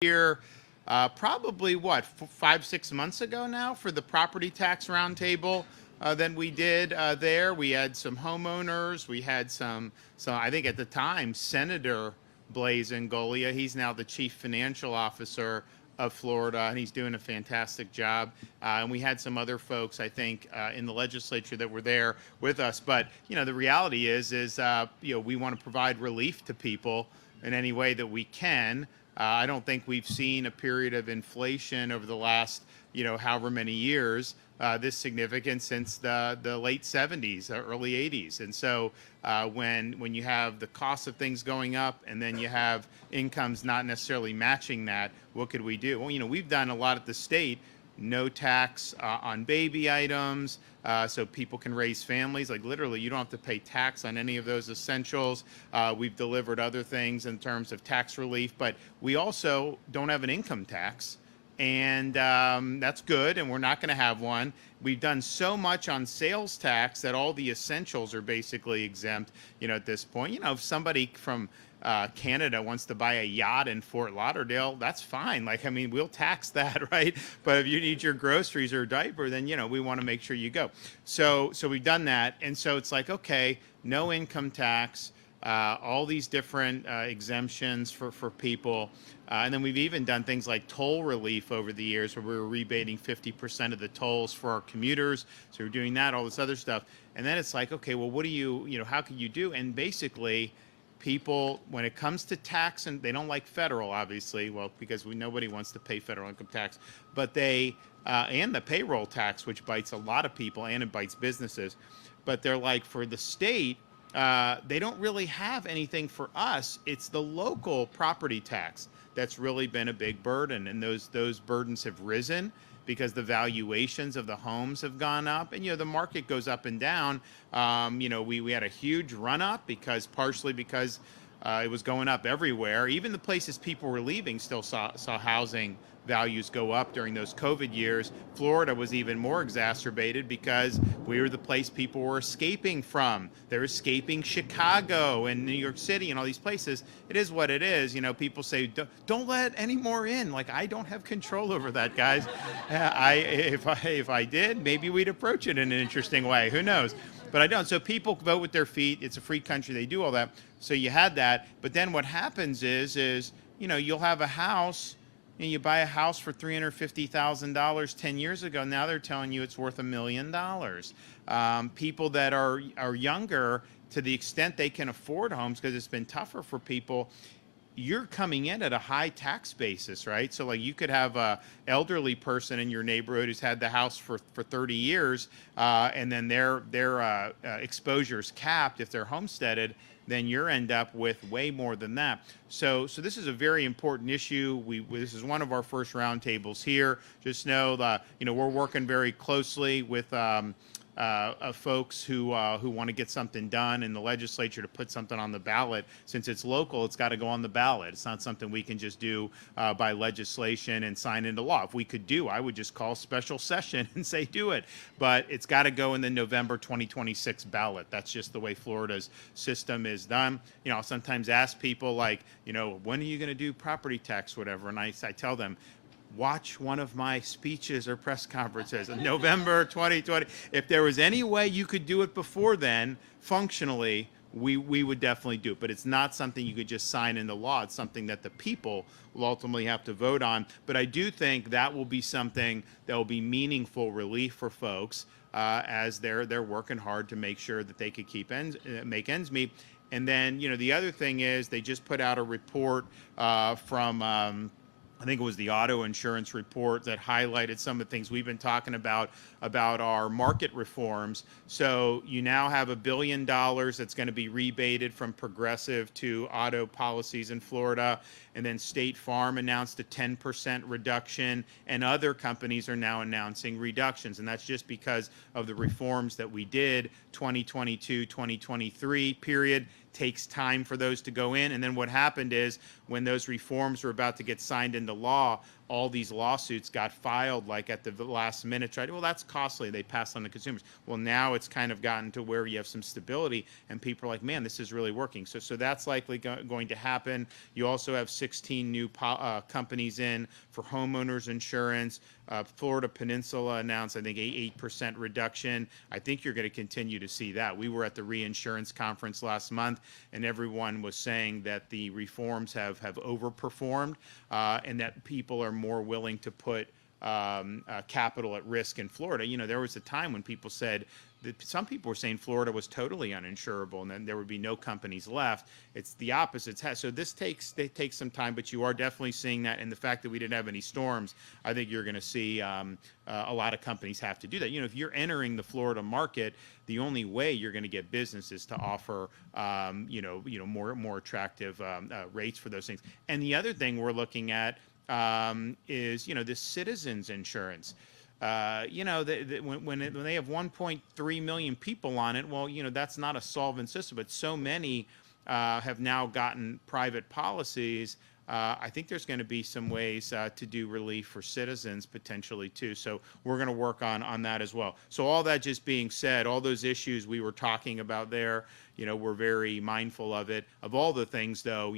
here probably what 5-6 months ago now for the property tax roundtable that we did there. We had some homeowners. We had some I think at the time Senator Blaise Ngolia. He's now the chief financial officer of Florida, and he's doing a fantastic job. And we had some other folks, I think, in the legislature that were there with us. But the reality is we want to provide relief to people in any way that we can. I don't think we've seen a period of inflation over the last, however many years, this significant since the late 70s, early 80s. And so when you have the cost of things going up and then you have incomes not necessarily matching that, what could we do? Well, we've done a lot at the state. No tax on baby items, so people can raise families. Like literally, you don't have to pay tax on any of those essentials. We've delivered other things in terms of tax relief, but we also don't have an income tax, and that's good, and we're not going to have one. We've done so much on sales tax that all the essentials are basically exempt, at this point. If somebody from Canada wants to buy a yacht in Fort Lauderdale, that's fine. We'll tax that, right? But if you need your groceries or a diaper, then, we want to make sure you go. So we've done that. And so it's like, okay, no income tax, all these different exemptions for people. And then we've even done things like toll relief over the years where we were rebating 50% of the tolls for our commuters. So we're doing that, all this other stuff. And then it's like, okay, well, what do how can you do? And basically, people, when it comes to tax, and they don't like federal, obviously, well, because nobody wants to pay federal income tax, but they, and the payroll tax, which bites a lot of people, and it bites businesses, but they're like, for the state, they don't really have anything for us. It's the local property tax that's really been a big burden, and those burdens have risen because the valuations of the homes have gone up, and the market goes up and down. We had a huge run up partially because it was going up everywhere. Even the places people were leaving still saw housing values go up during those COVID years. Florida was even more exacerbated because we were the place people were escaping from. They're escaping Chicago and New York City and all these places. It is what it is. People say, don't let any more in. Like, I don't have control over that, guys. If I did, maybe we'd approach it in an interesting way. Who knows? But I don't. So people vote with their feet. It's a free country. They do all that. So you had that. But then what happens is you'll have a house. You buy a house for $350,000 10 years ago. Now they're telling you it's worth $1 million. People that are younger, to the extent they can afford homes, because it's been tougher for people, you're coming in at a high tax basis, right? So like you could have a elderly person in your neighborhood who's had the house for 30 years, and then their exposure is capped if they're homesteaded. Then you end up with way more than that. So this is a very important issue. This is one of our first roundtables here. Just know that we're working very closely with folks who want to get something done in the legislature to put something on the ballot. Since it's local, it's got to go on the ballot. It's not something we can just do by legislation and sign into law. If we could I would just call special session and say do it. But it's got to go in the November 2026 ballot. That's just the way Florida's system is done. I'll sometimes ask people like, when are you going to do property tax, whatever? And I tell them, watch one of my speeches or press conferences in November 2020. If there was any way you could do it before then, functionally, we would definitely do it. But it's not something you could just sign into law. It's something that the people will ultimately have to vote on. But I do think that will be something that will be meaningful relief for folks as they're working hard to make sure that they could make ends meet. And then, the other thing is they just put out a report from I think it was the auto insurance report that highlighted some of the things we've been talking about our market reforms. So you now have $1 billion that's going to be rebated from Progressive to auto policies in Florida. And then State Farm announced a 10% reduction, and other companies are now announcing reductions. And that's just because of the reforms that we did 2022, 2023 period. Takes time for those to go in. And then what happened is when those reforms were about to get signed into law, all these lawsuits got filed like at the last minute. Well, that's costly. They pass on to consumers. Well, now it's kind of gotten to where you have some stability and people are like, man, this is really working. So that's likely going to happen. You also have 16 new companies in for homeowners insurance. Florida Peninsula announced, I think, 8% reduction. I think you're going to continue to see that. We were at the reinsurance conference last month, and everyone was saying that the reforms have overperformed, and that people are more willing to put capital at risk in Florida. You know, there was a time when people said that some people were saying Florida was totally uninsurable and then there would be no companies left. It's the opposite. So this takes some time, but you are definitely seeing that. And the fact that we didn't have any storms, I think you're going to see a lot of companies have to do that. You know, if you're entering the Florida market, the only way you're going to get business is to offer, more attractive rates for those things. And the other thing we're looking at is, this citizens insurance. When they have 1.3 million people on it, well, that's not a solvent system, but so many have now gotten private policies. I think there's going to be some ways to do relief for citizens potentially too. So we're going to work on that as well. So all that just being said, all those issues we were talking about there, we're very mindful of it. Of all the things though,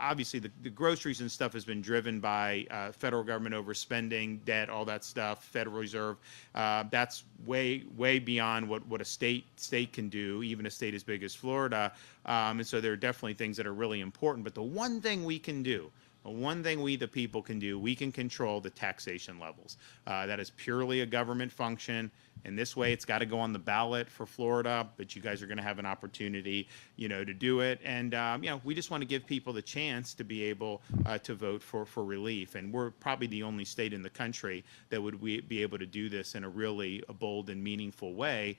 obviously the groceries and stuff has been driven by federal government overspending, debt, all that stuff, Federal Reserve. That's way beyond what a state can do, even a state as big as Florida. And so there are definitely things that are really important. But the one thing we can do, the one thing we the people can do, we can control the taxation levels. That is purely a government function. And this way, it's got to go on the ballot for Florida, but you guys are going to have an opportunity, to do it. And, we just want to give people the chance to be able to vote for relief. And we're probably the only state in the country that would be able to do this in a really bold and meaningful way,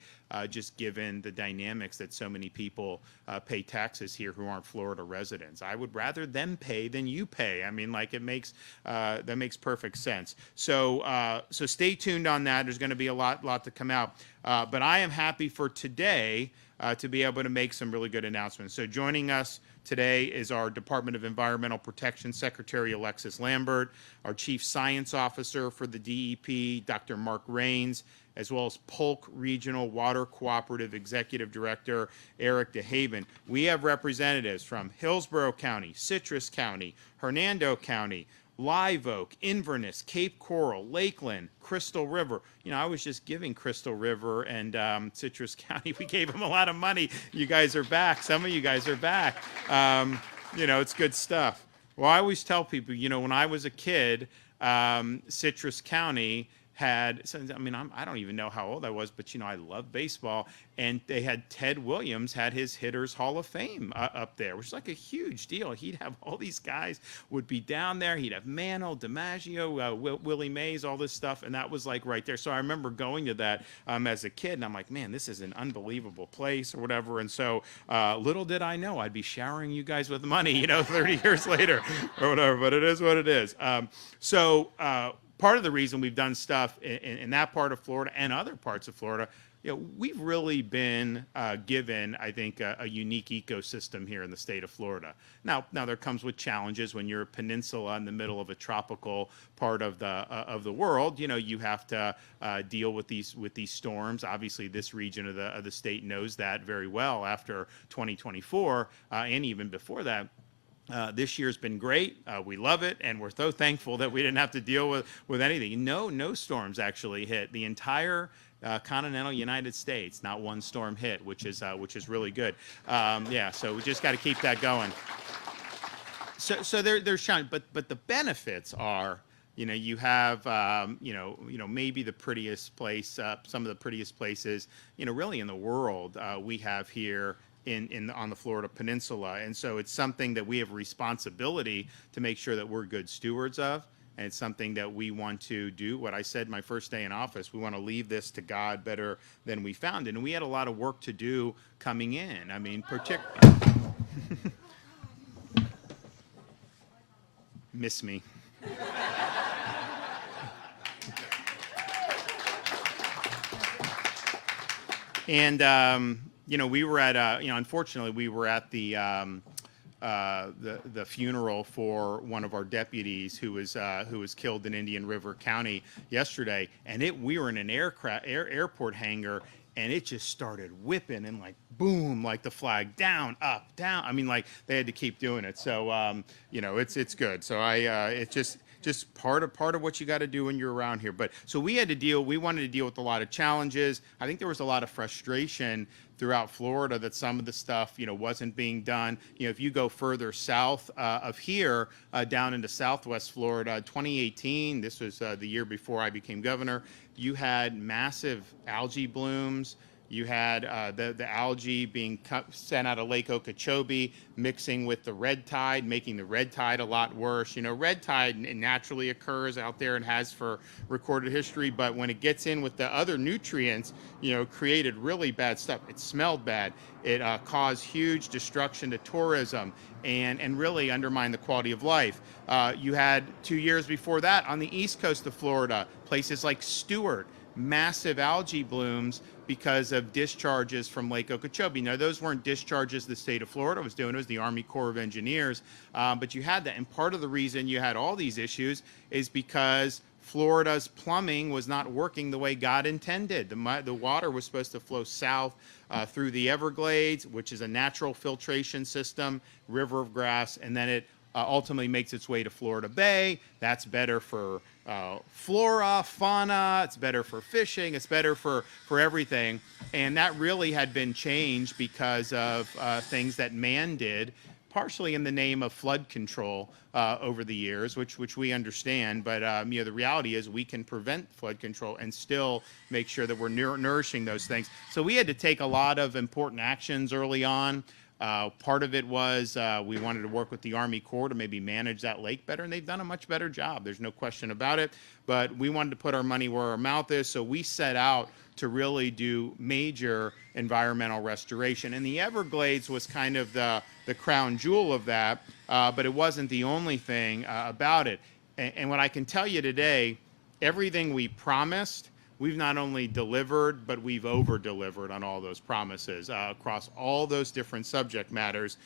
just given the dynamics that so many people pay taxes here who aren't Florida residents. I would rather them pay than you pay. I mean, that makes perfect sense. So stay tuned on that. There's going to be a lot to come out. But I am happy for today to be able to make some really good announcements. So joining us today is our Department of Environmental Protection Secretary, Alexis Lambert, our Chief Science Officer for the DEP, Dr. Mark Rains, as well as Polk Regional Water Cooperative Executive Director, Eric DeHaven. We have representatives from Hillsborough County, Citrus County, Hernando County, Live Oak, Inverness, Cape Coral, Lakeland, Crystal River. I was just giving Crystal River and Citrus County, we gave them a lot of money. You guys are back. Some of you guys are back. It's good stuff. Well, I always tell people, when I was a kid, Citrus County had, I don't even know how old I was, but I love baseball, and they had Ted Williams had his Hitters Hall of Fame up there, which is like a huge deal. He'd have all these guys would be down there. He'd have Mantle, DiMaggio, Willie Mays, all this stuff, and that was like right there. So I remember going to that as a kid, and I'm like, man, this is an unbelievable place or whatever. And so little did I know I'd be showering you guys with money, 30 years later or whatever. But it is what it is. Part of the reason we've done stuff in that part of Florida and other parts of Florida, we've really been given, I think, a unique ecosystem here in the state of Florida. Now there comes with challenges when you're a peninsula in the middle of a tropical part of the world. You have to deal with these storms. Obviously, this region of the state knows that very well after 2024 and even before that. This year's been great. We love it, and we're so thankful that we didn't have to deal with anything. No storms actually hit the entire continental United States. Not one storm hit, which is really good. So we just got to keep that going. So there's shine, but the benefits are, you have maybe the prettiest place, some of the prettiest places, really in the world we have here on the Florida Peninsula. And so it's something that we have responsibility to make sure that we're good stewards of. And it's something that we want to do. What I said my first day in office, we want to leave this to God better than we found it. And we had a lot of work to do coming in. I mean, miss me. And, we were at, unfortunately, we were at the funeral for one of our deputies who was killed in Indian River County yesterday, and we were in an airport hangar, and it just started whipping and like boom, like the flag down, up, down. I mean, like they had to keep doing it. So you know, it's good. So it's just part of what you got to do when you're around here. But so we wanted to deal with a lot of challenges. I think there was a lot of frustration throughout Florida that some of the stuff, you know, wasn't being done. You know, if you go further south of here, down into Southwest Florida, 2018, this was the year before I became governor, you had massive algae blooms. You had the algae being sent out of Lake Okeechobee, mixing with the red tide, making the red tide a lot worse. You know, red tide naturally occurs out there and has for recorded history, but when it gets in with the other nutrients, you know, created really bad stuff. It smelled bad. It caused huge destruction to tourism and really undermined the quality of life. You had 2 years before that on the east coast of Florida, places like Stewart, massive algae blooms because of discharges from Lake Okeechobee. Now, those weren't discharges the state of Florida was doing. It was the Army Corps of Engineers. But you had that. And part of the reason you had all these issues is because Florida's plumbing was not working the way God intended. The water was supposed to flow south through the Everglades, which is a natural filtration system, river of grass, and then it ultimately makes its way to Florida Bay. That's better for flora, fauna, it's better for fishing, it's better for everything. And that really had been changed because of things that man did, partially in the name of flood control over the years, which we understand. But you know, the reality is we can prevent flood control and still make sure that we're nourishing those things. So we had to take a lot of important actions early on. Part of it was we wanted to work with the Army Corps to maybe manage that lake better, and they've done a much better job. There's no question about it. But we wanted to put our money where our mouth is, so we set out to really do major environmental restoration. And the Everglades was kind of the crown jewel of that, but it wasn't the only thing about it. And what I can tell you today, everything we promised, we've not only delivered, but we've over-delivered on all those promises. Across all those different subject matters,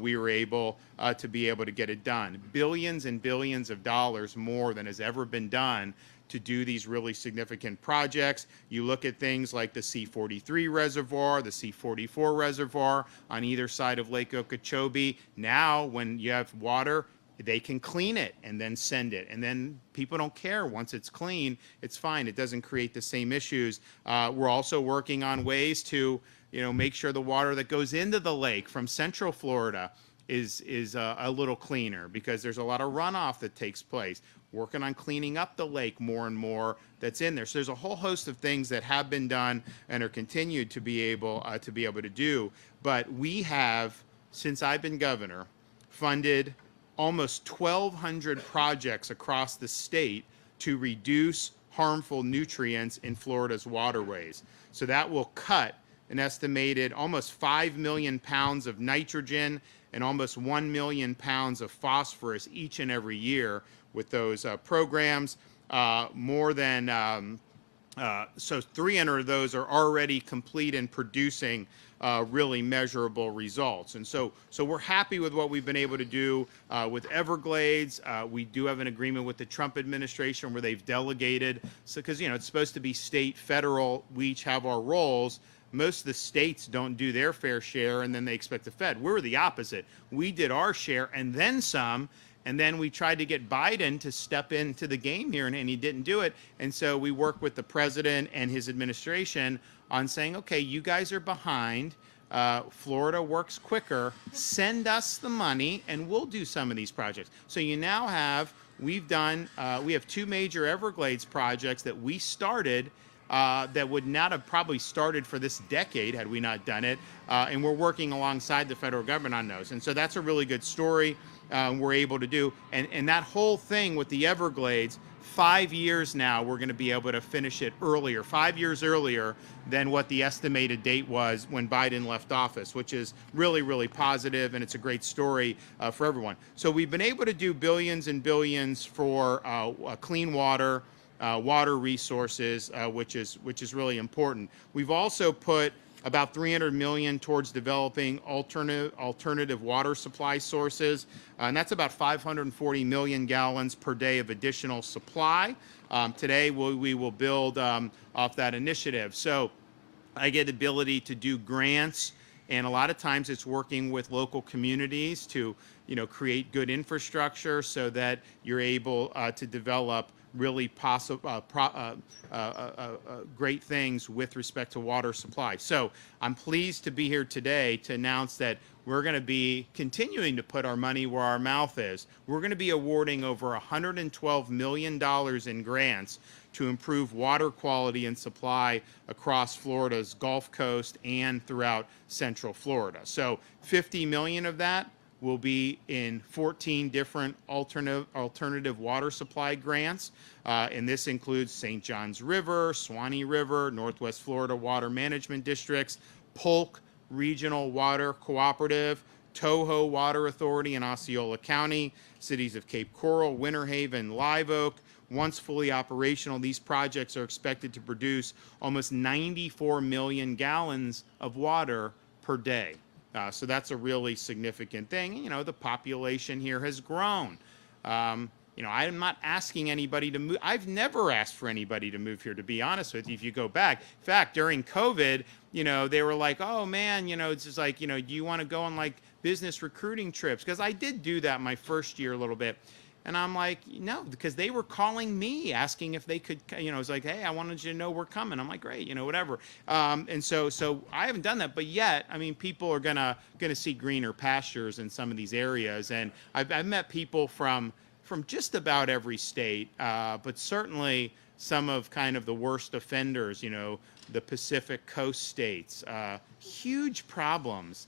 we were able to get it done. Billions and billions of dollars more than has ever been done to do these really significant projects. You look at things like the C-43 reservoir, the C-44 reservoir on either side of Lake Okeechobee. Now, when you have water, they can clean it and then send it. And then people don't care. Once it's clean, it's fine. It doesn't create the same issues. We're also working on ways to, you know, make sure the water that goes into the lake from Central Florida is a little cleaner, because there's a lot of runoff that takes place. Working on cleaning up the lake more and more that's in there. So there's a whole host of things that have been done and are continued to be able to do. But we have, since I've been governor, funded almost 1,200 projects across the state to reduce harmful nutrients in Florida's waterways. So that will cut an estimated almost 5 million pounds of nitrogen and almost 1 million pounds of phosphorus each and every year with those programs. So 300 of those are already complete and producing really measurable results. And so we're happy with what we've been able to do with Everglades. We do have an agreement with the Trump administration where they've delegated, because you know it's supposed to be state, federal, we each have our roles. Most of the states don't do their fair share, and then they expect the Fed. We're the opposite. We did our share and then some, and then we tried to get Biden to step into the game here, and he didn't do it. And so we worked with the president and his administration on saying, okay, you guys are behind. Florida works quicker. Send us the money, and we'll do some of these projects. So you now have, we have 2 major Everglades projects that we started that would not have probably started for this decade had we not done it. And we're working alongside the federal government on those. And so that's a really good story we're able to do. And that whole thing with the Everglades, 5 years now, we're going to be able to finish it earlier, 5 years earlier than what the estimated date was when Biden left office, which is really, really positive, and it's a great story for everyone. So we've been able to do billions and billions for clean water, water resources, which is really important. We've also put about $300 million towards developing alternative water supply sources, and that's about 540 million gallons per day of additional supply. Today we will build off that initiative. So I get the ability to do grants, and a lot of times it's working with local communities to, create good infrastructure so that you're able to develop really great things with respect to water supply. So I'm pleased to be here today to announce that we're going to be continuing to put our money where our mouth is. We're going to be awarding over $112 million in grants to improve water quality and supply across Florida's Gulf Coast and throughout Central Florida. So 50 million of that will be in 14 different alternative water supply grants. And this includes St. Johns River, Swanee River, Northwest Florida Water Management Districts, Polk Regional Water Cooperative, Toho Water Authority in Osceola County, cities of Cape Coral, Winter Haven, Live Oak. Once fully operational, these projects are expected to produce almost 94 million gallons of water per day. So that's a really significant thing. The population here has grown. I'm not asking anybody to move. I've never asked for anybody to move here, to be honest with you, if you go back. In fact, during COVID, they were like, oh man, it's just like, do you want to go on like business recruiting trips? Because I did do that my first year a little bit. And I'm like, no, because they were calling me asking if they could, it's like, hey, I wanted you to know we're coming. I'm like, great, whatever. And so I haven't done that, but yet, people are gonna see greener pastures in some of these areas. And I've met people from just about every state, but certainly some of kind of the worst offenders, the Pacific Coast states, huge problems.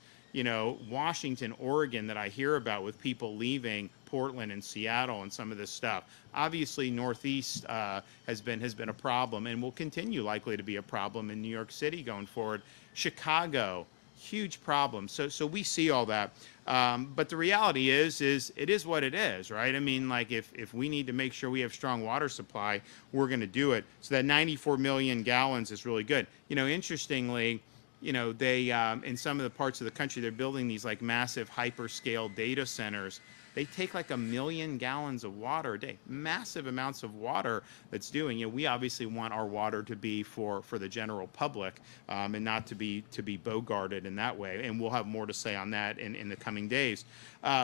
Washington, Oregon that I hear about with people leaving Portland and Seattle and some of this stuff. Obviously, Northeast has been a problem and will continue likely to be a problem in New York City going forward. Chicago, huge problem. So we see all that. But the reality is it is what it is, right? Like if we need to make sure we have strong water supply, we're going to do it. So that 94 million gallons is really good. Interestingly, they in some of the parts of the country, they're building these like massive hyperscale data centers. They take like 1 million gallons of water a day, massive amounts of water that's doing. We obviously want our water to be for the general public and not to be bogarted in that way. And we'll have more to say on that in the coming days.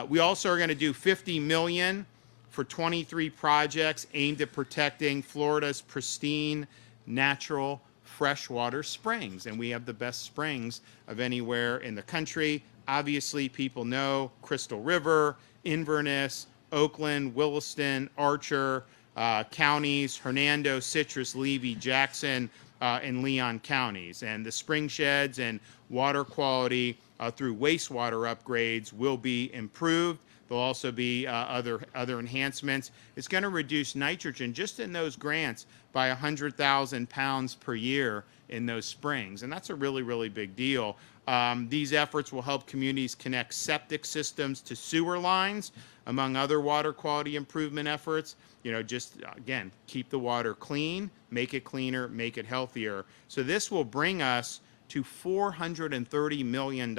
We also are going to do 50 million for 23 projects aimed at protecting Florida's pristine natural freshwater springs, and we have the best springs of anywhere in the country. Obviously, people know Crystal River, Inverness, Oakland, Williston, Archer counties, Hernando, Citrus, Levy, Jackson, and Leon counties. And the spring sheds and water quality through wastewater upgrades will be improved. There'll also be other enhancements. It's going to reduce nitrogen just in those grants by 100,000 pounds per year in those springs, and that's a really, really big deal. These efforts will help communities connect septic systems to sewer lines, among other water quality improvement efforts. Just again, keep the water clean, make it cleaner, make it healthier. So this will bring us to $430 million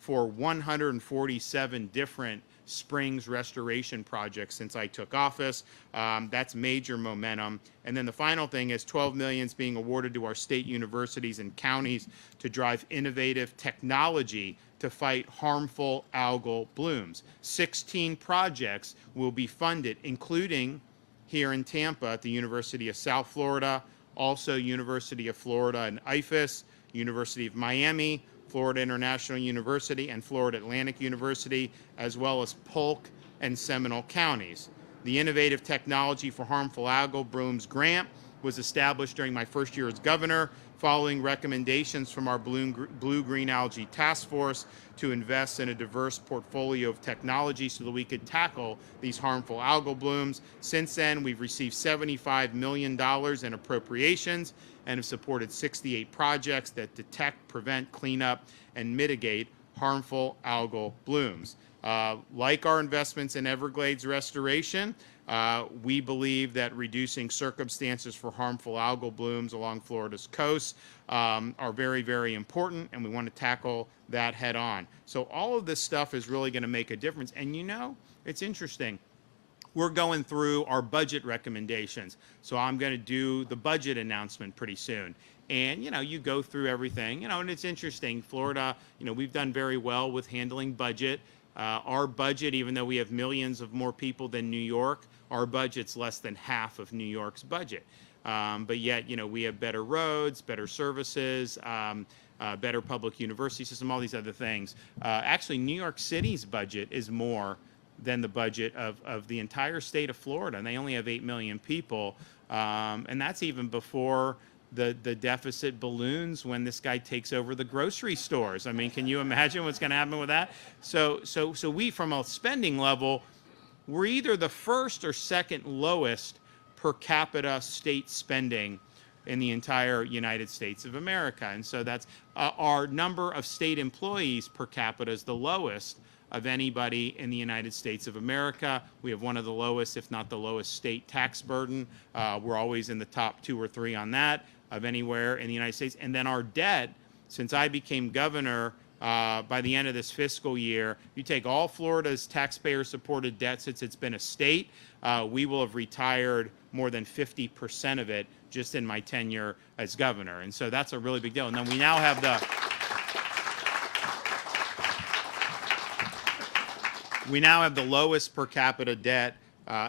for 147 different springs restoration projects since I took office. That's major momentum. And then the final thing is 12 million is being awarded to our state universities and counties to drive innovative technology to fight harmful algal blooms. 16 projects will be funded, including here in Tampa at the University of South Florida, also University of Florida in IFAS, University of Miami, Florida International University, and Florida Atlantic University, as well as Polk and Seminole counties. The Innovative Technology for Harmful Algal Blooms grant was established during my first year as governor, following recommendations from our Blue-Green Algae Task Force to invest in a diverse portfolio of technology so that we could tackle these harmful algal blooms. Since then, we've received $75 million in appropriations and have supported 68 projects that detect, prevent, clean up, and mitigate harmful algal blooms. Like our investments in Everglades restoration, we believe that reducing circumstances for harmful algal blooms along Florida's coast are very, very important, and we want to tackle that head on. So all of this stuff is really going to make a difference. And it's interesting. we're going through our budget recommendations. So I'm going to do the budget announcement pretty soon. And, you go through everything, and it's interesting. Florida, we've done very well with handling budget. Our budget, even though we have millions of more people than New York, our budget's less than half of New York's budget. But yet, we have better roads, better services, better public university system, all these other things. Actually, New York City's budget is more than the budget of the entire state of Florida, and they only have 8 million people. And that's even before the deficit balloons when this guy takes over the grocery stores. I mean, can you imagine what's going to happen with that? So we, from a spending level, we're either the first or second lowest per capita state spending in the entire United States of America. And so that's our number of state employees per capita is the lowest of anybody in the United States of America. We have one of the lowest, if not the lowest, state tax burden. We're always in the top 2 or 3 on that of anywhere in the United States. And then our debt, since I became governor, by the end of this fiscal year, you take all Florida's taxpayer-supported debt since it's been a state, we will have retired more than 50% of it just in my tenure as governor. And so that's a really big deal. And then we now have the lowest per capita debt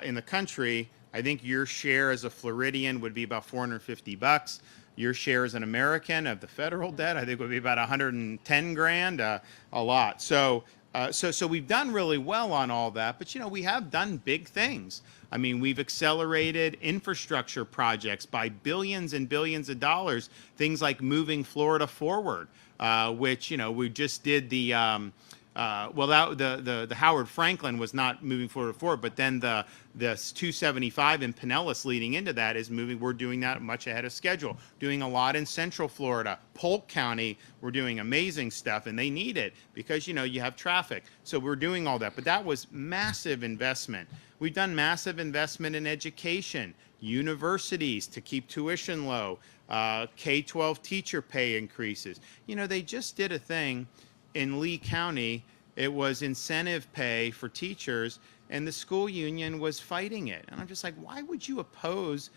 in the country. I think your share as a Floridian would be about $450. Your share as an American of the federal debt, I think, would be about 110 grand, a lot. So we've done really well on all that, but we have done big things. I mean, we've accelerated infrastructure projects by billions and billions of dollars. Things like moving Florida forward, which we just did the. The Howard Franklin was not moving forward, but then the 275 in Pinellas leading into that is moving. We're doing that much ahead of schedule. Doing a lot in Central Florida. Polk County, we're doing amazing stuff, and they need it because you have traffic. So we're doing all that, but that was massive investment. We've done massive investment in education, universities to keep tuition low, K-12 teacher pay increases. They just did a thing in Lee County. It was incentive pay for teachers, and the school union was fighting it. And I'm just like, why would you oppose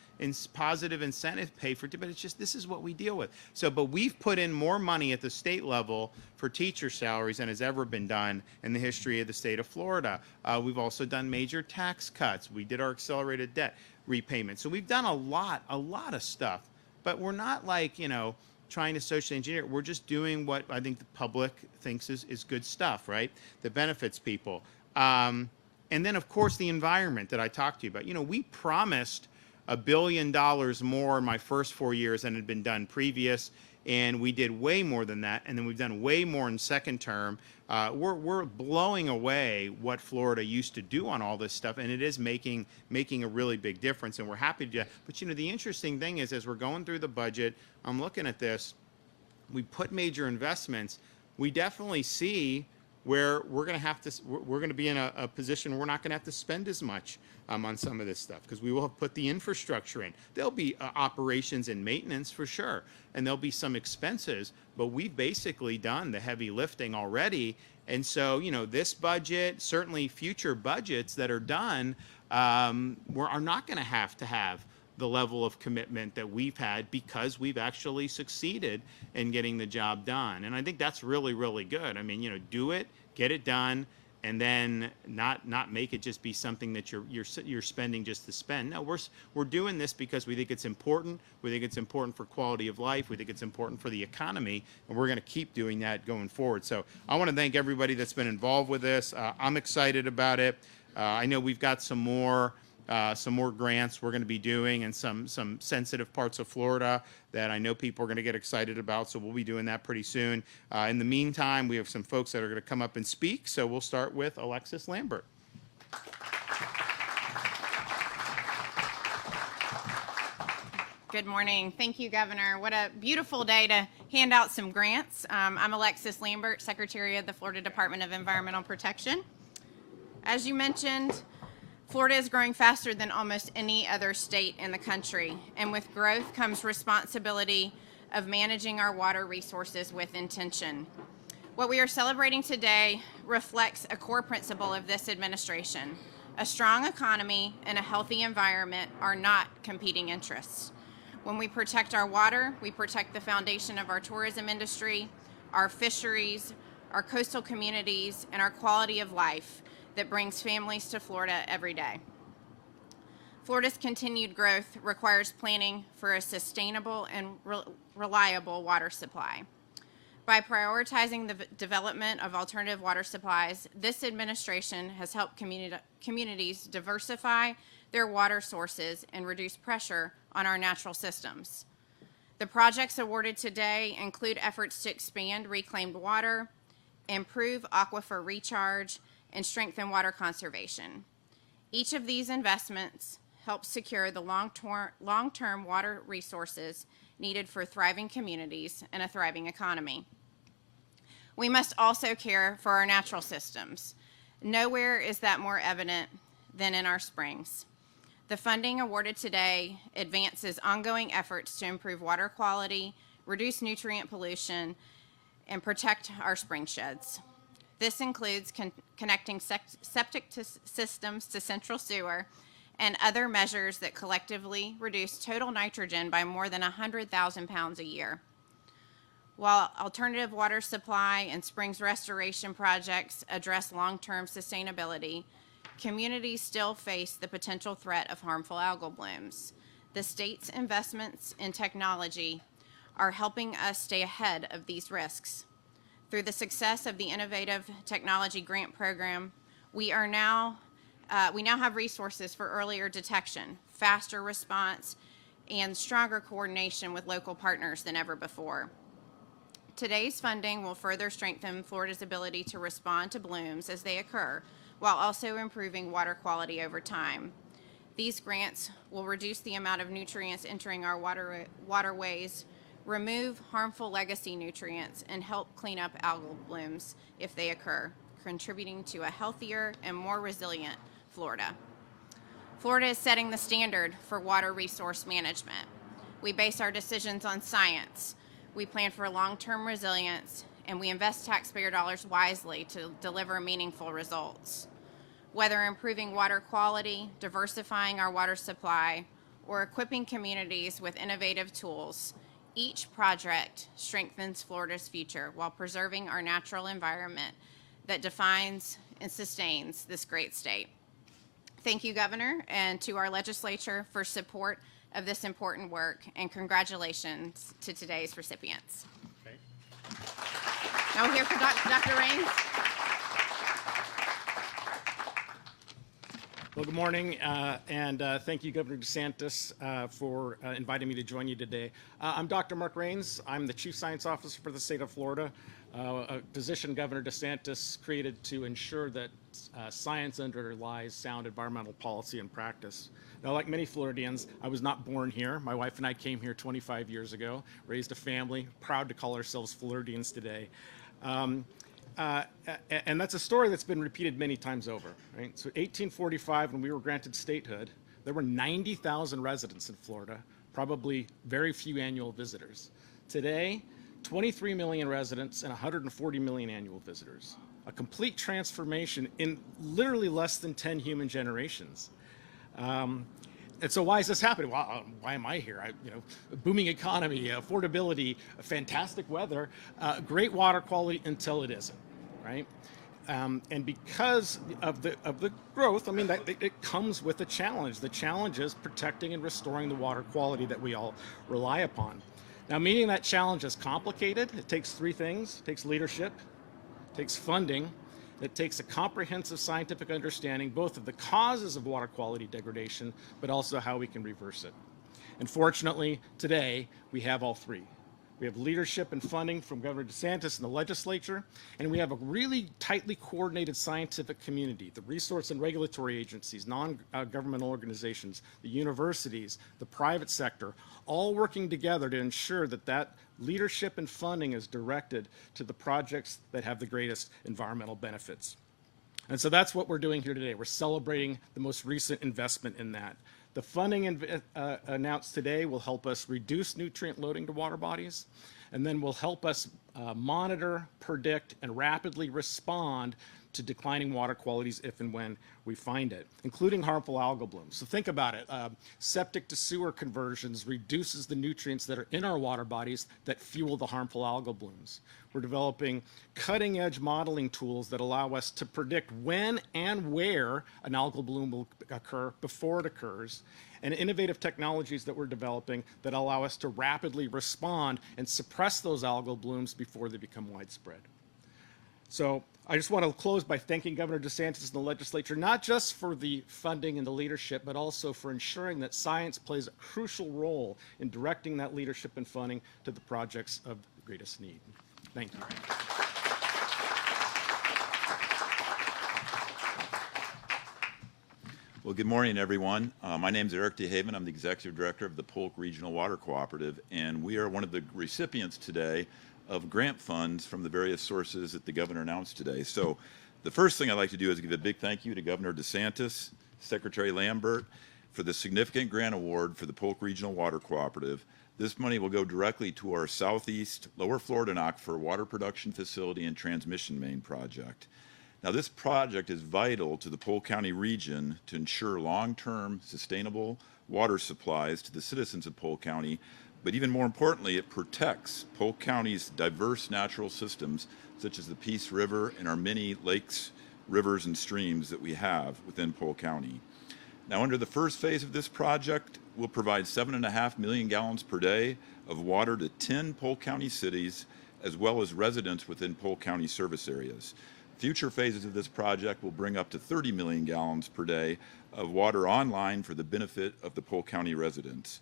positive incentive pay for? But it's just, this is what we deal with. So, but we've put in more money at the state level for teacher salaries than has ever been done in the history of the state of Florida. We've also done major tax cuts. We did our accelerated debt repayment. So we've done a lot of stuff. But we're not like, trying to socially engineer. We're just doing what I think the public thinks is good stuff, right? That benefits people. And then, of course, the environment that I talked to you about. We promised $1 billion more in my first 4 years than had been done previous, and we did way more than that, and then we've done way more in second term. We're blowing away what Florida used to do on all this stuff, and it is making a really big difference, and we're happy to do that. But the interesting thing is, as we're going through the budget, I'm looking at this, we put major investments. We definitely see where we're going to be in a position where we're not going to have to spend as much on some of this stuff because we will have put the infrastructure in. There'll be operations and maintenance for sure, and there'll be some expenses, but we've basically done the heavy lifting already. And so, this budget, certainly future budgets that are done, are not going to have the level of commitment that we've had because we've actually succeeded in getting the job done. And I think that's really, really good. I mean, do it, get it done, and then not make it just be something that you're spending just to spend. No, we're doing this because we think it's important. We think it's important for quality of life. We think it's important for the economy, and we're going to keep doing that going forward. So I want to thank everybody that's been involved with this. I'm excited about it. I know we've got some more grants we're going to be doing in some sensitive parts of Florida that I know people are going to get excited about, so we'll be doing that pretty soon. In the meantime, we have some folks that are going to come up and speak, so we'll start with Alexis Lambert. Good morning. Thank you, Governor. What a beautiful day to hand out some grants. I'm Alexis Lambert, Secretary of the Florida Department of Environmental Protection. As you mentioned, Florida is growing faster than almost any other state in the country, and with growth comes responsibility of managing our water resources with intention. What we are celebrating today reflects a core principle of this administration, A strong economy and a healthy environment are not competing interests. When we protect our water, we protect the foundation of our tourism industry, our fisheries, our coastal communities, and our quality of life that brings families to Florida every day. Florida's continued growth requires planning for a sustainable and reliable water supply. By prioritizing the development of alternative water supplies, this administration has helped communities diversify their water sources and reduce pressure on our natural systems. The projects awarded today include efforts to expand reclaimed water, improve aquifer recharge, and strengthen water conservation. Each of these investments helps secure the long-term water resources needed for thriving communities and a thriving economy. We must also care for our natural systems. Nowhere is that more evident than in our springs. The funding awarded today advances ongoing efforts to improve water quality, reduce nutrient pollution, and protect our spring sheds. This includes connecting septic systems to central sewer and other measures that collectively reduce total nitrogen by more than 100,000 pounds a year. While alternative water supply and springs restoration projects address long-term sustainability, communities still face the potential threat of harmful algal blooms. The state's investments in technology are helping us stay ahead of these risks. Through the success of the Innovative Technology Grant Program, we now have resources for earlier detection, faster response, and stronger coordination with local partners than ever before. Today's funding will further strengthen Florida's ability to respond to blooms as they occur, while also improving water quality over time. These grants will reduce the amount of nutrients entering our waterways, remove harmful legacy nutrients, and help clean up algal blooms if they occur, contributing to a healthier and more resilient Florida. Florida is setting the standard for water resource management. We base our decisions on science. We plan for long-term resilience, and we invest taxpayer dollars wisely to deliver meaningful results. Whether improving water quality, diversifying our water supply, or equipping communities with innovative tools, each project strengthens Florida's future while preserving our natural environment that defines and sustains this great state. Thank you, Governor, and to our legislature for support of this important work, and congratulations to today's recipients. Okay. Now we'll hear from Dr. Raines. Well, good morning, and thank you, Governor DeSantis, for inviting me to join you today. I'm Dr. Mark Raines. I'm the Chief Science Officer for the state of Florida, a position Governor DeSantis created to ensure that science underlies sound environmental policy and practice. Now, like many Floridians, I was not born here. My wife and I came here 25 years ago, raised a family, proud to call ourselves Floridians today. And that's a story that's been repeated many times over, right? So 1845, when we were granted statehood, there were 90,000 residents in Florida, probably very few annual visitors. Today, 23 million residents and 140 million annual visitors. A complete transformation in literally less than 10 human generations. And so why is this happening? Well, why am I here? A booming economy, affordability, fantastic weather, great water quality until it isn't, right? And because of the growth, I mean, it comes with a challenge. The challenge is protecting and restoring the water quality that we all rely upon. Now, meeting that challenge is complicated. It takes three things. It takes leadership, it takes funding, it takes a comprehensive scientific understanding both of the causes of water quality degradation, but also how we can reverse it. And fortunately, today, we have all three. We have leadership and funding from Governor DeSantis and the legislature, and we have a really tightly coordinated scientific community, the resource and regulatory agencies, non-governmental organizations, the universities, the private sector, all working together to ensure that that leadership and funding is directed to the projects that have the greatest environmental benefits. And so that's what we're doing here today. We're celebrating the most recent investment in that. The funding announced today will help us reduce nutrient loading to water bodies, and then will help us monitor, predict, and rapidly respond to declining water qualities if and when we find it, including harmful algal blooms. So think about it. Septic to sewer conversions reduces the nutrients that are in our water bodies that fuel the harmful algal blooms. We're developing cutting-edge modeling tools that allow us to predict when and where an algal bloom will occur before it occurs, and innovative technologies that we're developing that allow us to rapidly respond and suppress those algal blooms before they become widespread. So I just want to close by thanking Governor DeSantis and the legislature, not just for the funding and the leadership, but also for ensuring that science plays a crucial role in directing that leadership and funding to the projects of the greatest need. Thank you. Well, good morning, everyone. My name is Eric DeHaven. I'm the Executive Director of the Polk Regional Water Cooperative, and we are one of the recipients today of grant funds from the various sources that the Governor announced today. So the first thing I'd like to do is give a big thank you to Governor DeSantis, Secretary Lambert, for the significant grant award for the Polk Regional Water Cooperative. This money will go directly to our Southeast Lower Florida Aquifer Water Production Facility and Transmission Main project. Now, this project is vital to the Polk County region to ensure long-term sustainable water supplies to the citizens of Polk County, but even more importantly, it protects Polk County's diverse natural systems, such as the Peace River and our many lakes, rivers, and streams that we have within Polk County. Now, under the first phase of this project, we'll provide 7.5 million gallons per day of water to 10 Polk County cities, as well as residents within Polk County service areas. Future phases of this project will bring up to 30 million gallons per day of water online for the benefit of the Polk County residents.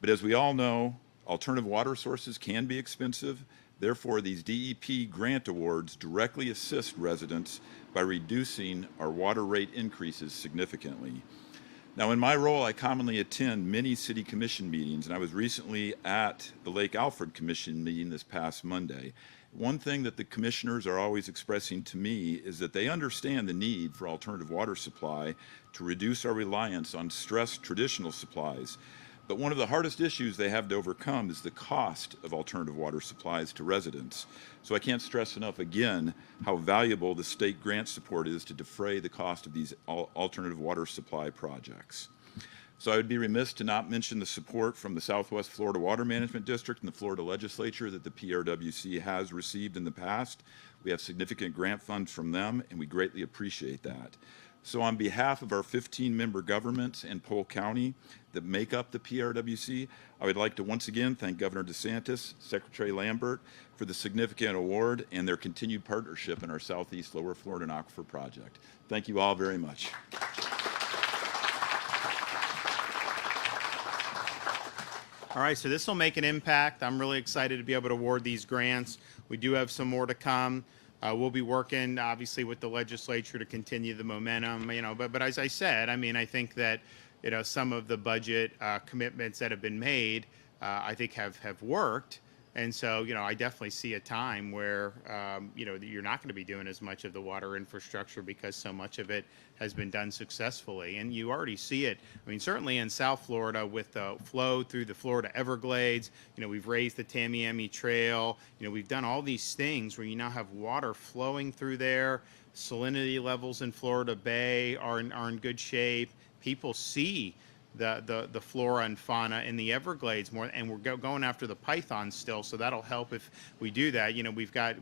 But as we all know, alternative water sources can be expensive. Therefore, these DEP grant awards directly assist residents by reducing our water rate increases significantly. Now, in my role, I commonly attend many city commission meetings, and I was recently at the Lake Alfred Commission meeting this past Monday. One thing that the commissioners are always expressing to me is that they understand the need for alternative water supply to reduce our reliance on stressed traditional supplies. But one of the hardest issues they have to overcome is the cost of alternative water supplies to residents. So I can't stress enough again how valuable the state grant support is to defray the cost of these alternative water supply projects. So I would be remiss to not mention the support from the Southwest Florida Water Management District and the Florida Legislature that the PRWC has received in the past. We have significant grant funds from them, and we greatly appreciate that. So on behalf of our 15-member governments in Polk County that make up the PRWC, I would like to once again thank Governor DeSantis, Secretary Lambert for the significant award and their continued partnership in our Southeast Lower Florida Aquifer project. Thank you all very much. All right, so this will make an impact. I'm really excited to be able to award these grants. We do have some more to come. We'll be working, obviously, with the legislature to continue the momentum. But as I said, I mean, I think that some of the budget commitments that have been made, I think have worked. And so, I definitely see a time where, you're not going to be doing as much of the water infrastructure because so much of it has been done successfully. And you already see it. I mean, certainly in South Florida with the flow through the Florida Everglades, we've raised the Tamiami Trail. We've done all these things where you now have water flowing through there. Salinity levels in Florida Bay are in good shape. People see the flora and fauna in the Everglades more, and we're going after the pythons still, so that'll help if we do that. We've got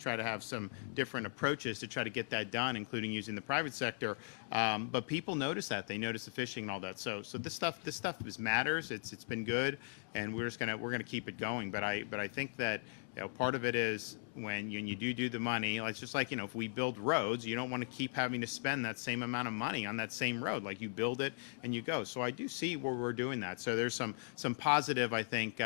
try to have some different approaches to try to get that done, including using the private sector. But people notice that, they notice the fishing and all that. So this stuff matters. It's been good, and we're gonna keep it going. But I think that part of it is when you do the money, it's just like, if we build roads, you don't want to keep having to spend that same amount of money on that same road. Like, you build it and you go. So I do see where we're doing that. So there's some positive, I think,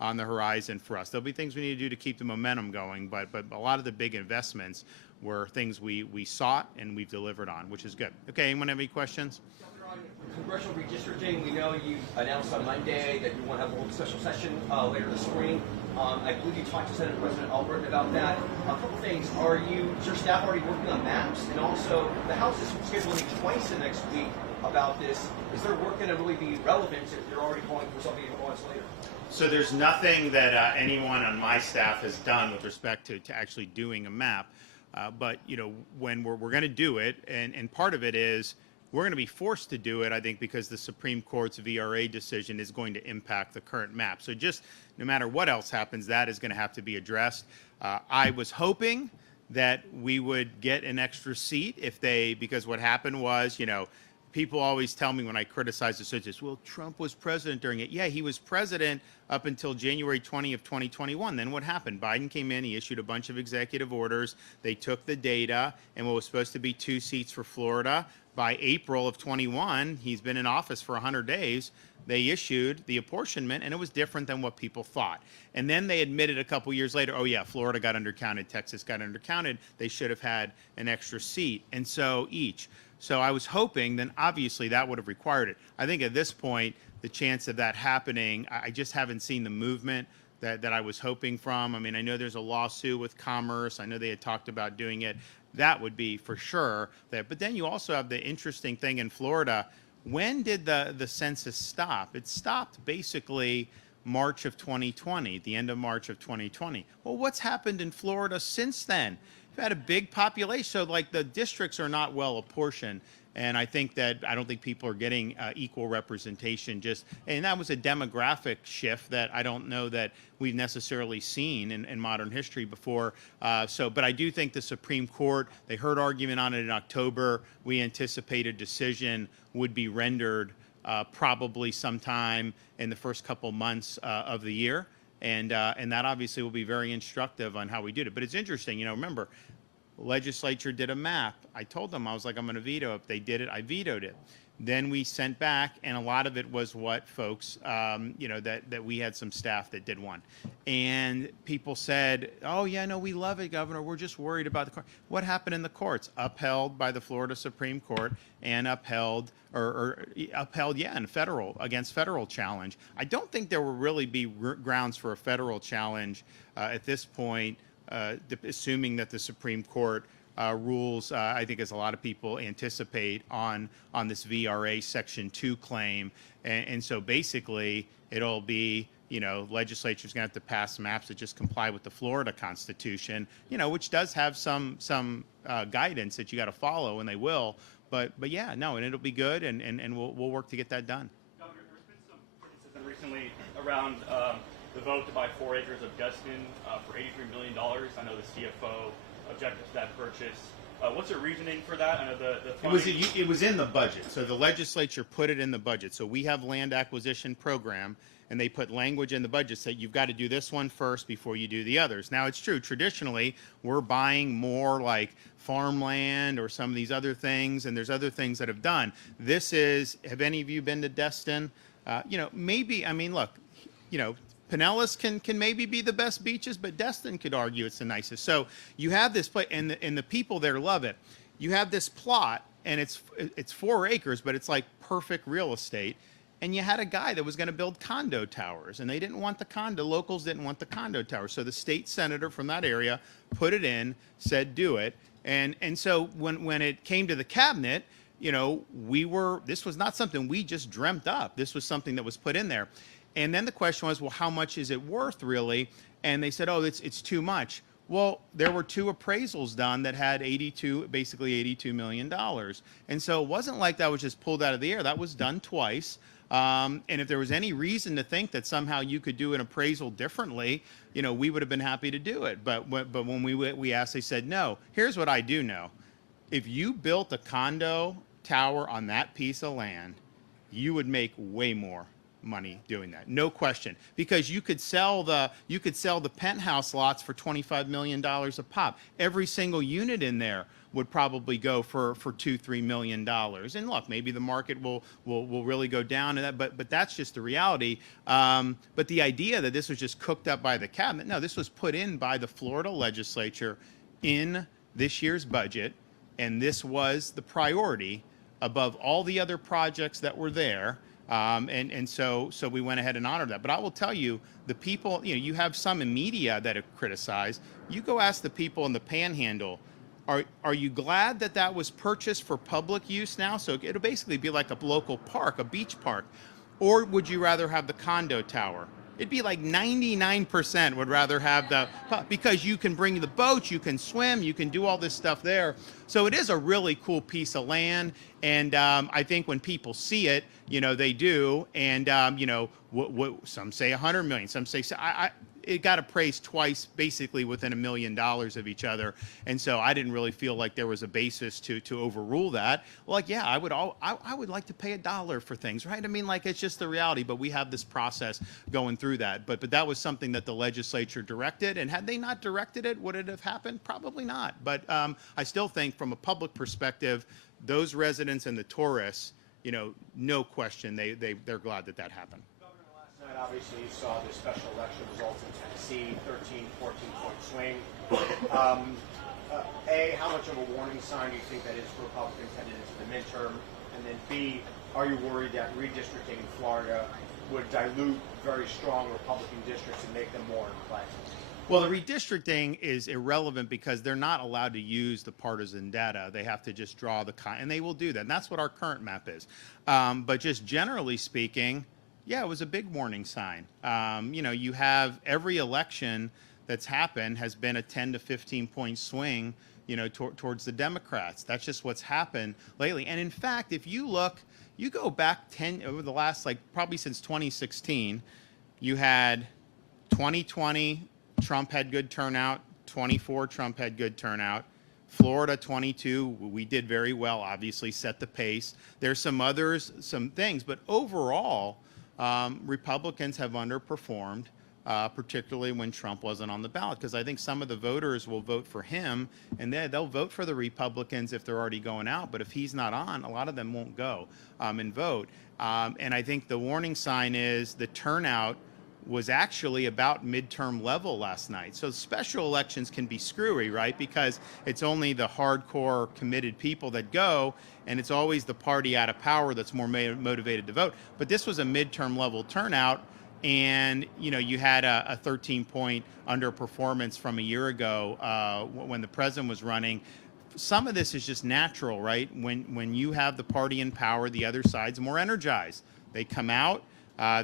on the horizon for us. There'll be things we need to do to keep the momentum going, but a lot of the big investments were things we sought and we've delivered on, which is good. Okay, anyone have any questions? Congressional redistricting, we know you announced on Monday that you want to hold a special session later this spring. I believe you talked to Senate President Albritton about that. A couple things. Is your staff already working on maps? And also, the House is scheduling twice the next week about this. Is their work going to really be relevant if they're already calling for something months later? So there's nothing that anyone on my staff has done with respect to actually doing a map. But when we're going to do it, and part of it is we're going to be forced to do it, I think, because the Supreme Court's VRA decision is going to impact the current map. So just no matter what else happens, that is going to have to be addressed. I was hoping that we would get an extra seat because what happened was, people always tell me when I criticize the census, well, Trump was president during it. Yeah, he was president up until January 20 of 2021. Then what happened? Biden came in, he issued a bunch of executive orders. They took the data, and what was supposed to be 2 seats for Florida, by April of 21, he's been in office for 100 days, they issued the apportionment, and it was different than what people thought. And then they admitted a couple years later, oh yeah, Florida got undercounted, Texas got undercounted. They should have had an extra seat, and so each. So I was hoping then obviously that would have required it. I think at this point, the chance of that happening, I just haven't seen the movement that I was hoping from. I mean, I know there's a lawsuit with Commerce. I know they had talked about doing it. That would be for sure. But then you also have the interesting thing in Florida. When did the census stop? It stopped basically March of 2020, the end of March of 2020. Well, what's happened in Florida since then? We've had a big population, so like the districts are not well apportioned. And I don't think people are getting equal representation and that was a demographic shift that I don't know that we've necessarily seen in modern history before. But I do think the Supreme Court, they heard argument on it in October. We anticipate a decision would be rendered probably sometime in the first couple months of the year. And that obviously will be very instructive on how we did it. But it's interesting, remember, legislature did a map. I told them, I was like, I'm going to veto it. If they did it, I vetoed it. Then we sent back, and a lot of it was what folks, that we had some staff that did one. And people said, oh, yeah, no, we love it, Governor. We're just worried about the court. What happened in the courts? Upheld by the Florida Supreme Court and upheld, in against federal challenge. I don't think there will really be grounds for a federal challenge at this point, assuming that the Supreme Court rules, I think as a lot of people anticipate, on this VRA Section 2 claim. And so basically it'll be, legislature's going to have to pass maps that just comply with the Florida Constitution, which does have some guidance that you got to follow, and they will. But yeah, no, and it'll be good, and we'll work to get that done. Governor, there's been some criticism recently around the vote to buy 4 acres of Destin for $83 million. I know the CFO objected to that purchase. What's the reasoning for that? I know the funding... It was in the budget. So the legislature put it in the budget. So we have land acquisition program, and they put language in the budget saying you've got to do this one first before you do the others. Now, it's true. Traditionally, we're buying more like farmland or some of these other things, and there's other things that have done. Have any of you been to Destin? Maybe, I mean, look, Pinellas can maybe be the best beaches, but Destin could argue it's the nicest. So you have this place, and the people there love it. You have this plot, and it's 4 acres, but it's like perfect real estate. And you had a guy that was going to build condo towers, and they didn't want the condo. Locals didn't want the condo towers. So the state senator from that area put it in, said do it. And so when it came to the cabinet, this was not something we just dreamt up. This was something that was put in there. And then the question was, well, how much is it worth really? And they said, oh, it's too much. Well, there were 2 appraisals done that had basically $82 million. And so it wasn't like that was just pulled out of the air. That was done twice. And if there was any reason to think that somehow you could do an appraisal differently, we would have been happy to do it. But when we asked, they said no. Here's what I do know. If you built a condo tower on that piece of land, you would make way more money doing that, no question, because you could sell the penthouse lots for $25 million a pop. Every single unit in there would probably go for $2-3 million. And look, maybe the market will really go down to that, but that's just the reality. But the idea that this was just cooked up by the cabinet, no, this was put in by the Florida legislature in this year's budget, and this was the priority above all the other projects that were there. And so we went ahead and honored that. But I will tell you, the people, you have some in media that have criticized. You go ask the people in the Panhandle, are you glad that was purchased for public use now? So it'll basically be like a local park, a beach park. Or would you rather have the condo tower? It'd be like 99% would rather have the, because you can bring the boats, you can swim, you can do all this stuff there. So it is a really cool piece of land. And I think when people see it, they do. And, some say 100 million, some say, it got appraised twice, basically within $1 million of each other. And so I didn't really feel like there was a basis to overrule that. Like, yeah, I would like to pay $1 for things, right? I mean, like, it's just the reality, but we have this process going through that. But that was something that the legislature directed, and had they not directed it, would it have happened? Probably not. But I still think from a public perspective, those residents and the tourists, no question, they're glad that happened. Night, obviously, you saw the special election results in Tennessee, 13, 14-point swing. A, how much of a warning sign do you think that is for Republicans headed into the midterm? And then B, are you worried that redistricting in Florida would dilute very strong Republican districts and make them more in play? Well, the redistricting is irrelevant because they're not allowed to use the partisan data. They have to just draw and they will do that. And that's what our current map is. But just generally speaking, yeah, it was a big warning sign. You have every election that's happened has been a 10 to 15 point swing, towards the Democrats. That's just what's happened lately. And in fact, if you go back over the last, probably since 2016, you had 2020, Trump had good turnout, 24, Trump had good turnout. Florida 22, we did very well, obviously set the pace. There's some things, but overall, Republicans have underperformed, particularly when Trump wasn't on the ballot, because I think some of the voters will vote for him, and they'll vote for the Republicans if they're already going out. But if he's not on, a lot of them won't go and vote. And I think the warning sign is the turnout was actually about midterm level last night. So special elections can be screwy, right? Because it's only the hardcore committed people that go, and it's always the party out of power that's more motivated to vote. But this was a midterm level turnout, and you had a 13-point underperformance from a year ago when the president was running. Some of this is just natural, right? When you have the party in power, the other side's more energized. They come out,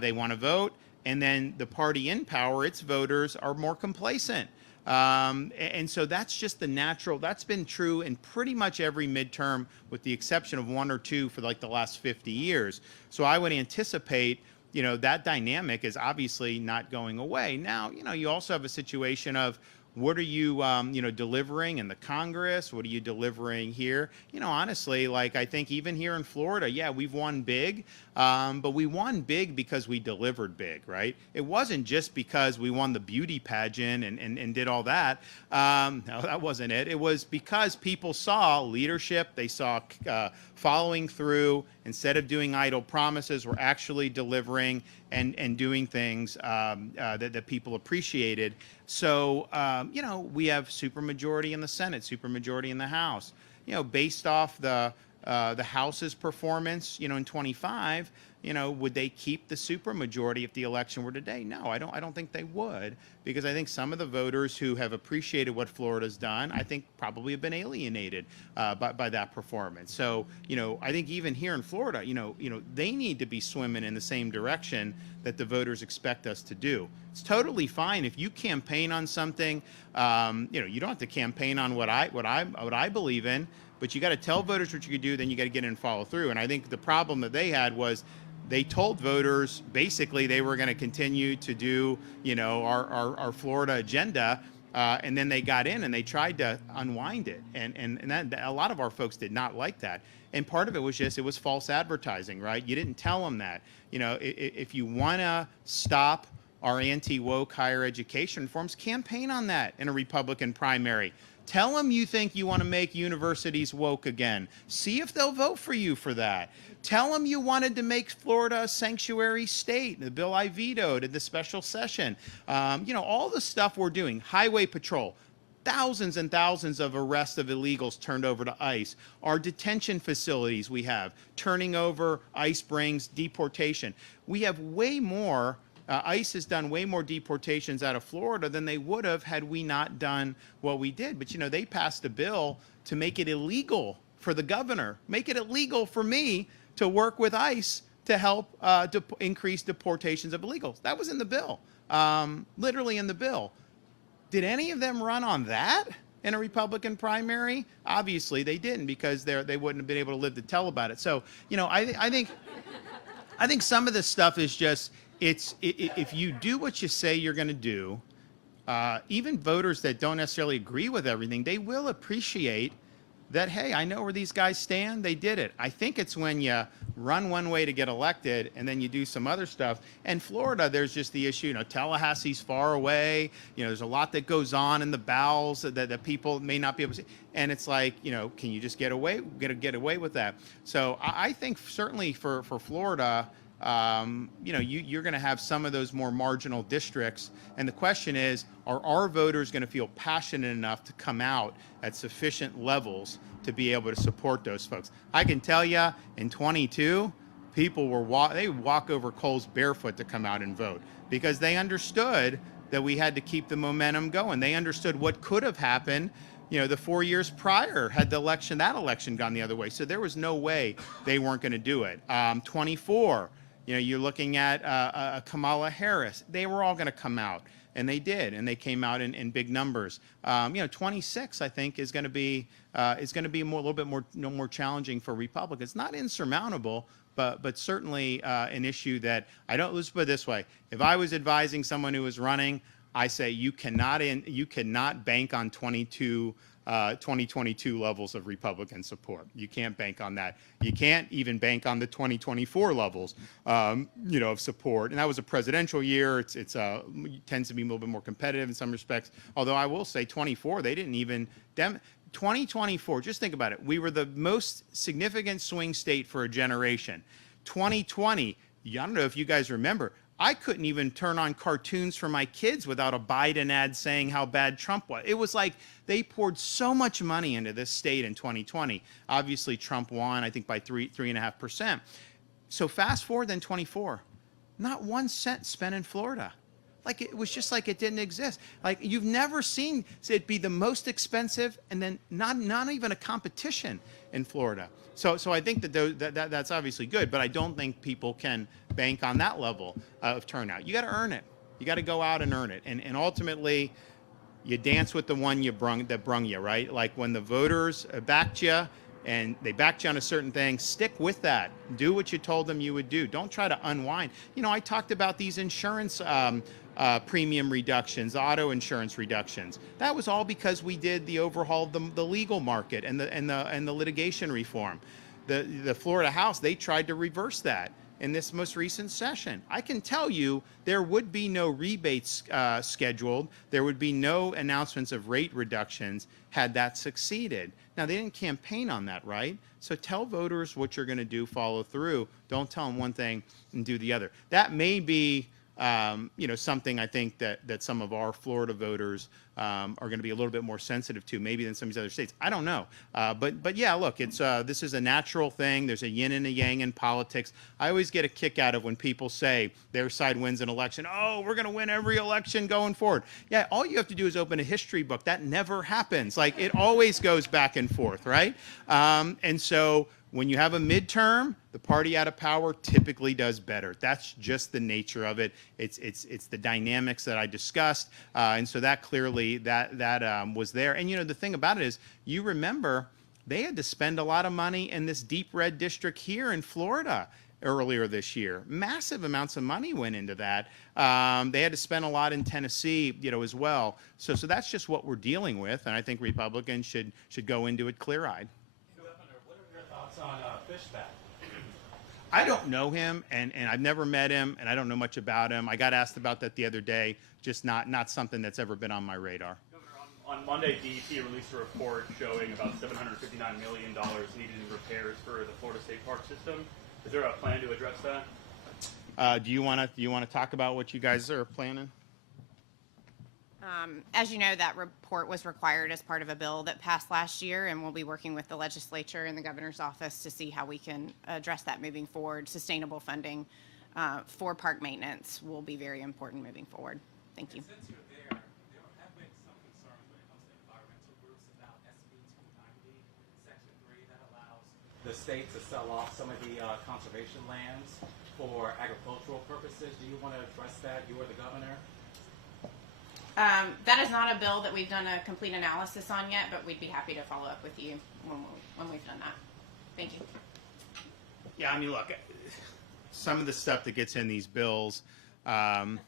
they want to vote, and then the party in power, its voters are more complacent. And so that's just the natural. That's been true in pretty much every midterm, with the exception of one or two for the last 50 years. So I would anticipate, that dynamic is obviously not going away. Now, you also have a situation of, what are you, delivering in the Congress? What are you delivering here? Honestly, I think even here in Florida, yeah, we've won big, but we won big because we delivered big, right? It wasn't just because we won the beauty pageant and did all that. No, that wasn't it. It was because people saw leadership. They saw following through. Instead of doing idle promises, we're actually delivering and doing things that people appreciated. So, we have supermajority in the Senate, supermajority in the House. Based off the House's performance, in 25, would they keep the supermajority if the election were today? No, I don't think they would, because I think some of the voters who have appreciated what Florida's done, I think probably have been alienated by that performance. So, I think even here in Florida, they need to be swimming in the same direction that the voters expect us to do. It's totally fine if you campaign on something. You don't have to campaign on what I believe in, but you got to tell voters what you could do. Then you got to get in and follow through. And I think the problem that they had was, they told voters basically they were going to continue to do, our Florida agenda, and then they got in and they tried to unwind it, and that, a lot of our folks did not like that. And part of it was just, it was false advertising, right? You didn't tell them that. If you want to stop our anti-woke higher education reforms, campaign on that in a Republican primary. Tell them you think you want to make universities woke again. See if they'll vote for you for that. Tell them you wanted to make Florida a sanctuary state, the bill I vetoed at the special session. All the stuff we're doing. Highway patrol. Thousands and thousands of arrests of illegals turned over to ICE. Our detention facilities we have, turning over, ICE brings deportation. We have way more, ICE has done way more deportations out of Florida than they would have had we not done what we did. But, they passed a bill to make it illegal for the governor, make it illegal for me to work with ICE to help increase deportations of illegals. That was in the bill, literally in the bill. Did any of them run on that in a Republican primary? Obviously, they didn't, because they wouldn't have been able to live to tell about it. So, I think some of this stuff is just, if you do what you say you're going to do, even voters that don't necessarily agree with everything, they will appreciate that, hey, I know where these guys stand. They did it. I think it's when you run one way to get elected and then you do some other stuff. And Florida, there's just the issue, Tallahassee's far away. There's a lot that goes on in the bowels that people may not be able to see. And it's like, can you just get away with that? So I think certainly for Florida, you're going to have some of those more marginal districts. And the question is, are our voters going to feel passionate enough to come out at sufficient levels to be able to support those folks? I can tell you, in 22, people they walk over coals barefoot to come out and vote, because they understood that we had to keep the momentum going. They understood what could have happened, the 4 years prior, had that election gone the other way. So there was no way they weren't going to do it. 24, you're looking at Kamala Harris. They were all going to come out, and they did, and they came out in big numbers. 26, I think, is going to be a little bit more challenging for Republicans. Not insurmountable, but certainly an issue that let's put it this way: if I was advising someone who was running, I say you cannot bank on 2022 levels of Republican support. You can't bank on that. You can't even bank on the 2024 levels, of support. And that was a presidential year. It tends to be a little bit more competitive in some respects. Although I will say 24, they didn't even 2024. Just think about it. We were the most significant swing state for a generation. 2020. I don't know if you guys remember. I couldn't even turn on cartoons for my kids without a Biden ad saying how bad Trump was. It was like they poured so much money into this state in 2020. Obviously, Trump won, I think, by 3.5%. So fast forward then 24, not 1 cent spent in Florida. Like, it was just like it didn't exist. Like, you've never seen it be the most expensive and then not even a competition in Florida. So I think that's obviously good, but I don't think people can bank on that level of turnout. You got to earn it. You got to go out and earn it. And ultimately, you dance with the one that brung you, right? Like, when the voters backed you and they backed you on a certain thing, stick with that. Do what you told them you would do. Don't try to unwind. I talked about these insurance premium reductions, auto insurance reductions. That was all because we did the overhaul of the legal market and the litigation reform. The Florida House, they tried to reverse that in this most recent session. I can tell you there would be no rebates scheduled. There would be no announcements of rate reductions had that succeeded. Now, they didn't campaign on that, right? So tell voters what you're going to do, follow through. Don't tell them one thing and do the other. That may be something I think that some of our Florida voters are going to be a little bit more sensitive to, maybe than some of these other states. I don't know, but yeah, look, this is a natural thing. There's a yin and a yang in politics. I always get a kick out of when people say their side wins an election. Oh, we're going to win every election going forward. Yeah, all you have to do is open a history book. That never happens. Like, it always goes back and forth, right? And so when you have a midterm, the party out of power typically does better. That's just the nature of it. It's the dynamics that I discussed, and so that clearly that was there. And the thing about it is, you remember they had to spend a lot of money in this deep red district here in Florida earlier this year. Massive amounts of money went into that. They had to spend a lot in Tennessee, as well. So that's just what we're dealing with, and I think Republicans should go into it clear-eyed. On Fishback. I don't know him, and I've never met him, and I don't know much about him. I got asked about that the other day, just not something that's ever been on my radar. Governor, on Monday, DEP released a report showing about $759 million needed in repairs for the Florida State Park system. Is there a plan to address that? Do you want to talk about what you guys are planning? As you know, that report was required as part of a bill that passed last year, and we'll be working with the legislature and the governor's office to see how we can address that moving forward. Sustainable funding for park maintenance will be very important moving forward. Thank you. Since you're there have been some concerns when it comes to environmental groups about SB 290, Section 3, that allows the the state to sell off some of the conservation lands for agricultural purposes. Do you want to address that? You are the governor. That is not a bill that we've done a complete analysis on yet, but we'd be happy to follow up with you when we've done that. Thank you. Yeah, I mean, look, some of the stuff that gets in these bills, well,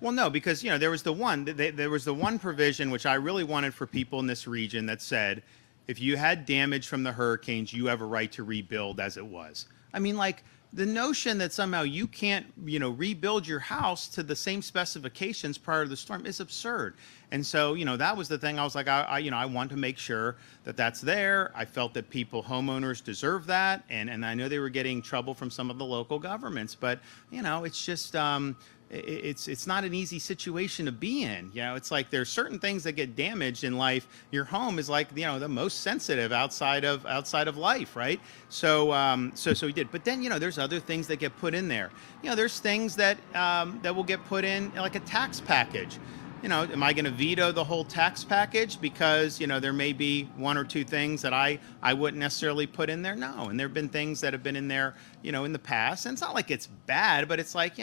no, because there was the one provision which I really wanted for people in this region that said, if you had damage from the hurricanes, you have a right to rebuild as it was. I mean, like, the notion that somehow you can't, rebuild your house to the same specifications prior to the storm is absurd. And so, that was the thing. I was like, I want to make sure that that's there. I felt that homeowners deserve that, and I know they were getting trouble from some of the local governments, but it's just. It's not an easy situation to be in. It's like there's certain things that get damaged in life. Your home is like the most sensitive outside of life, right? So so we did. But then there's other things that get put in there. There's things that that will get put in like a tax package. Am I going to veto the whole tax package because there may be one or two things that I wouldn't necessarily put in there? No. And there have been things that have been in there in the past. And it's not like it's bad, but it's like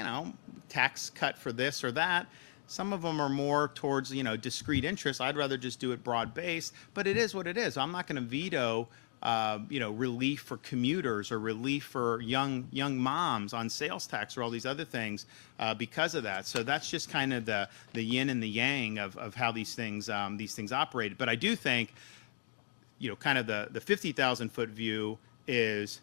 tax cut for this or that. Some of them are more towards discrete interests. I'd rather just do it broad based, but it is what it is. I'm not going to veto relief for commuters or relief for young moms on sales tax or all these other things because of that. So that's just kind of the yin and the yang of how these things operate. But I do think kind of the 50,000 foot view is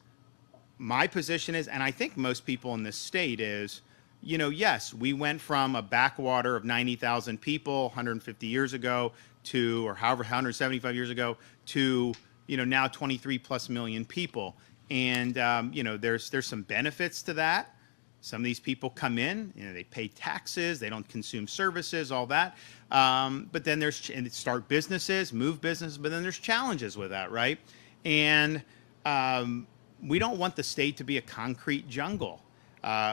my position is, and I think most people in this state is, yes, we went from a backwater of 90,000 people 150 years ago to, or however, 175 years ago to, now 23 plus million people. And, there's some benefits to that. Some of these people come in, they pay taxes, they don't consume services, all that. But then start businesses, move businesses, but then there's challenges with that, right? And we don't want the state to be a concrete jungle.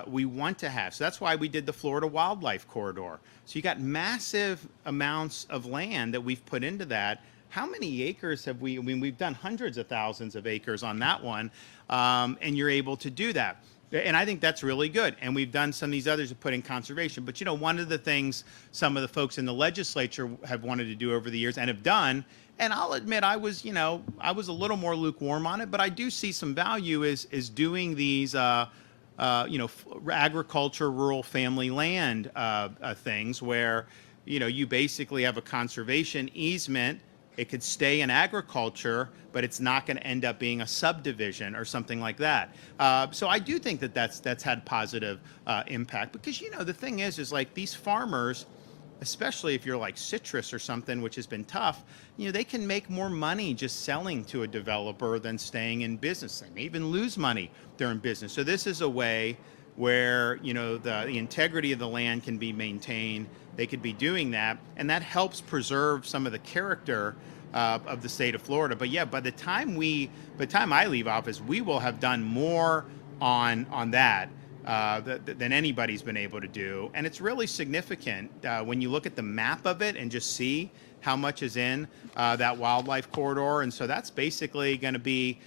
We want to have. So that's why we did the Florida Wildlife Corridor. So you got massive amounts of land that we've put into that. How many acres have we? I mean, we've done hundreds of thousands of acres on that one, and you're able to do that. And I think that's really good. And we've done some of these others to put in conservation. But one of the things some of the folks in the legislature have wanted to do over the years and have done, and I'll admit I was a little more lukewarm on it, but I do see some value is doing these. Agriculture, rural family land things where, you basically have a conservation easement. It could stay in agriculture, but it's not going to end up being a subdivision or something like that. So I do think that that's had positive impact because, the thing is like these farmers, especially if you're like citrus or something, which has been tough, they can make more money just selling to a developer than staying in business. They may even lose money during business. So this is a way where, the integrity of the land can be maintained. They could be doing that, and that helps preserve some of the character of the state of Florida. But yeah, by the time I leave office, we will have done more on that than anybody's been able to do. And it's really significant when you look at the map of it and just see how much is in that wildlife corridor. And so that's basically going to be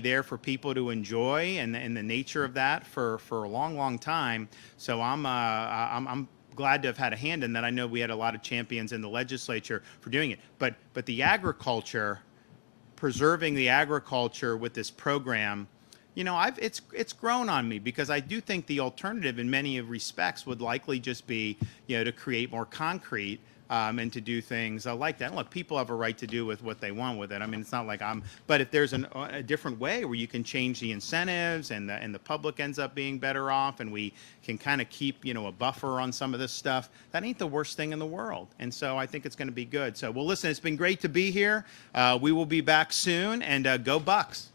there for people to enjoy and the nature of that for a long, long time. So I'm glad to have had a hand in that. I know we had a lot of champions in the legislature for doing it. But the agriculture, preserving the agriculture with this program, it's grown on me because I do think the alternative in many respects would likely just be, to create more concrete and to do things like that. And look, people have a right to do with what they want with it. I mean, it's not like but if there's a different way where you can change the incentives and the public ends up being better off and we can kind of keep, a buffer on some of this stuff, that ain't the worst thing in the world. And so I think it's going to be good. So, well, listen, it's been great to be here. We will be back soon, and go Bucks.